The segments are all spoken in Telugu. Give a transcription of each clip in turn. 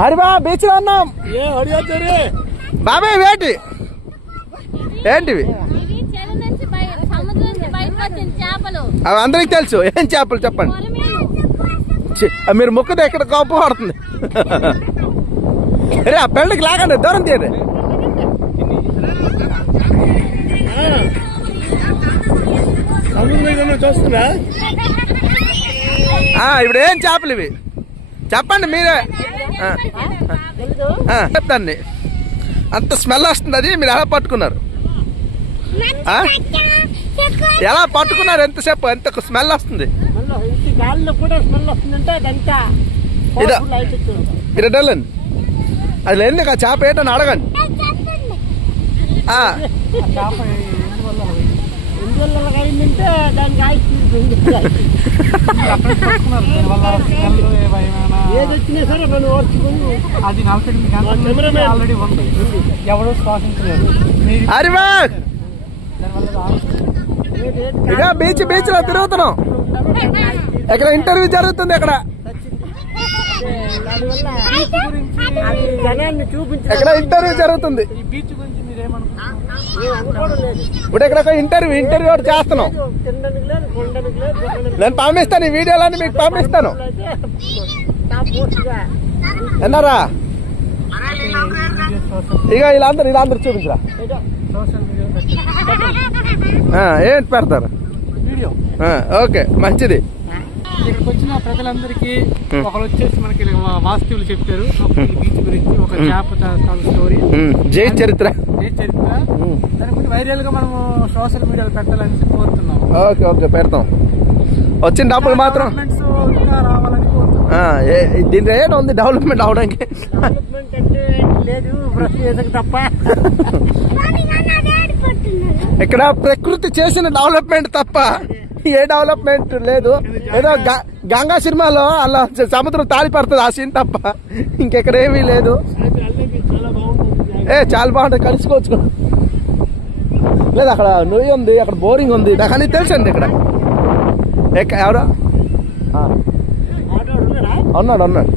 హరిబా బీచ్ లో ఉన్నాం. బాబాయ్ వేటి ఏంటివి? అవి అందరికి తెలుసు. ఏం చేపలు చెప్పండి. మీరు ముక్కతో ఎక్కడ కోప పడుతుంది. అరే ఆ పెళ్ళకి లాగండి, దూరం తీయండి. చూస్తున్నా ఇప్పుడు ఏం చేపలు ఇవి చెప్పండి మీరే. చెప్తాండి. అంత స్మెల్ వస్తుంది. అది మీరు ఎలా పట్టుకున్నారు? ఎలా పట్టుకున్నారు? ఎంతసేపు ఎంత స్మెల్ వస్తుంది? ఇది డల్లండి. అది ఎందుకు ఆ చేప ఏంటని అడగండి. ఇక బీచ్ లో తిరుగుతున్నాం. ఇక్కడ ఇంటర్వ్యూ జరుగుతుంది. ఇక్కడ ఇంటర్వ్యూ జరుగుతుంది. ఇప్పుడు ఇక్కడ ఇంటర్వ్యూ చేస్తున్నాం. నేను పంపిస్తాను. ఈ వీడియోలన్నీ మీకు పంపిస్తాను. ఎన్నారా ఇక వీళ్ళందరూ చూపించరా. ఏంటి పెడతారు? ఓకే మంచిది. ఇక్కడికి వచ్చిన ప్రజలందరికీ ఒకరు వచ్చేసి మనకి వాస్తవులు చెప్పారు బీచ్ గురించి. ఒక చేప స్టోరీ, జై చరిత్ర దాని గురించి వైరల్ గా మనము సోషల్ మీడియాలో పెట్టాలని కోరుతున్నాం. ఓకే పెడతాం. వచ్చిన డబ్బులు మాత్రం రావాలని కోరుతున్నాం. దీని రేట్ ఉంది డెవలప్మెంట్ అవడానికి. డెవలప్మెంట్ అంటే లేదు, బ్రష్ చేసాక తప్ప. ఇక్కడ ప్రకృతి చేసిన డెవలప్మెంట్ తప్ప ఏ డెవలప్మెంట్ లేదు. ఏదో గంగా సినిమాలో అలా సముద్రం తాళి పడుతుంది ఆ సీన్ తప్ప ఇంకెక్కడ ఏమీ లేదు. చాలా బాగుంటుంది. కలుసుకోవచ్చు. లేదు అక్కడ నుయ్యి ఉంది, అక్కడ బోరింగ్ ఉంది. నాకు అన్నీ తెలుసండి. ఇక్కడ ఎవరు ఉన్నాడు.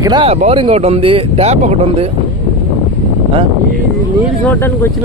ఇక్కడ బోరింగ్ ఒకటి ఉంది, ట్యాప్ ఒకటి ఉంది. నీళ్ళు చూడడానికి వచ్చిన